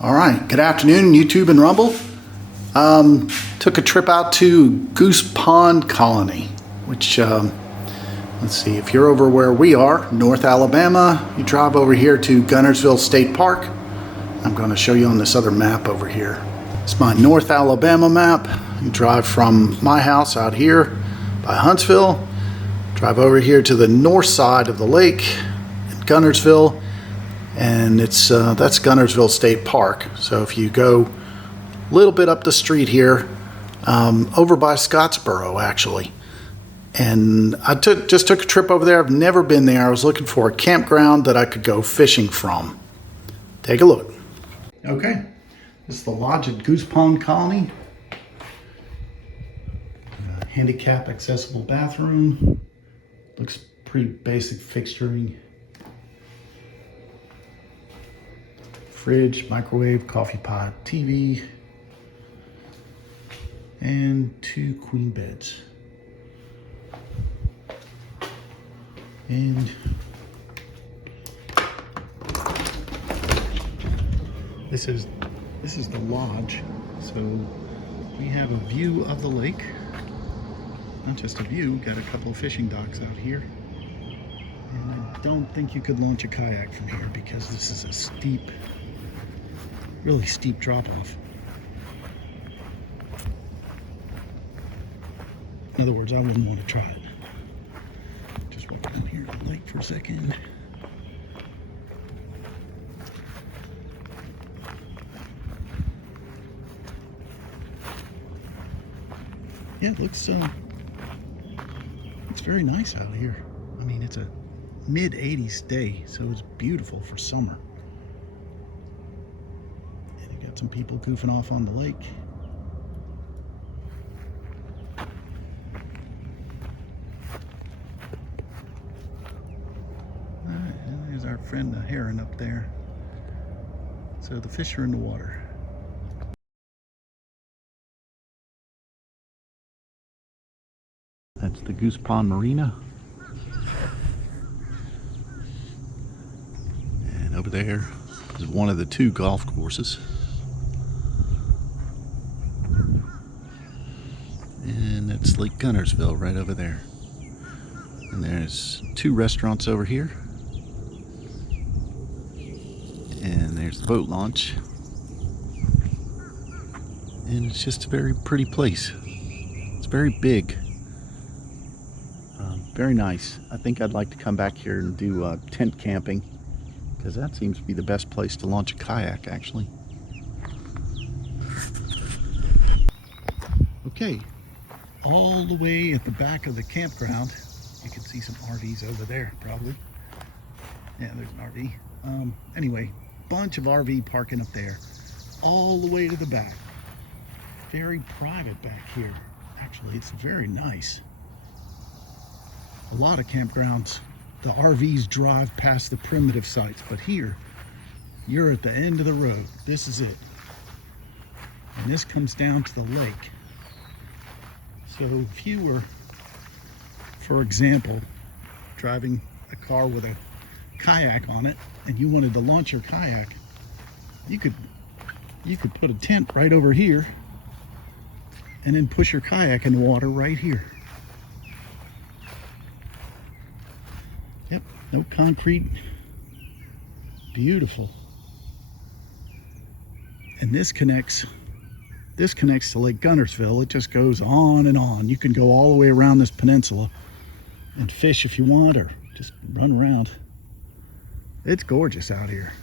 All right, good afternoon, YouTube and Rumble. Took a trip out to Goose Pond Colony, which, let's see, if you're over where we are, North Alabama, you drive over here to Guntersville State Park. I'm going to show you on this other map over here. It's my North Alabama map. You drive from my house out here by Huntsville, drive over here to the north side of the lake in Guntersville, and it's that's Guntersville State Park. So if you go a little bit up the street here, over by Scottsboro actually, and I just took a trip over there. I've never been there. I was looking for a campground that I could go fishing from. Take a look. Okay, this is the lodge at Goose Pond Colony. Handicap accessible bathroom. Looks pretty basic fixturing. Fridge, microwave, coffee pot, TV, and 2 queen beds. And this is the lodge. So we have a view of the lake. Not just a view, got a couple of fishing docks out here. And I don't think you could launch a kayak from here because this is a steep, really steep drop off. In other words, I wouldn't want to try it. Just walk down here to the lake for a second. Yeah, it looks it's very nice out here. I mean, it's a mid-80s day, so it's beautiful for summer. And you got some people goofing off on the lake. All right, and there's our friend the heron up there. So the fish are in the water. That's the Goose Pond Marina. And over there is one of the 2 golf courses. And that's Lake Guntersville right over there. And there's 2 restaurants over here. And there's the boat launch. And it's just a very pretty place. It's very big. Very nice. I think I'd like to come back here and do tent camping, because that seems to be the best place to launch a kayak actually. Okay, all the way at the back of the campground, you can see some RVs over there probably. Yeah, there's an RV. Anyway, bunch of RV parking up there, all the way to the back. Very private back here. Actually, it's very nice. A lot of campgrounds, the RVs drive past the primitive sites, but here, you're at the end of the road. This is it. And this comes down to the lake. So if you were, for example, driving a car with a kayak on it, and you wanted to launch your kayak, you could put a tent right over here, and then push your kayak in the water right here. Yep, no concrete. Beautiful. And this connects to Lake Guntersville. It just goes on and on. You can go all the way around this peninsula and fish if you want, or just run around. It's gorgeous out here.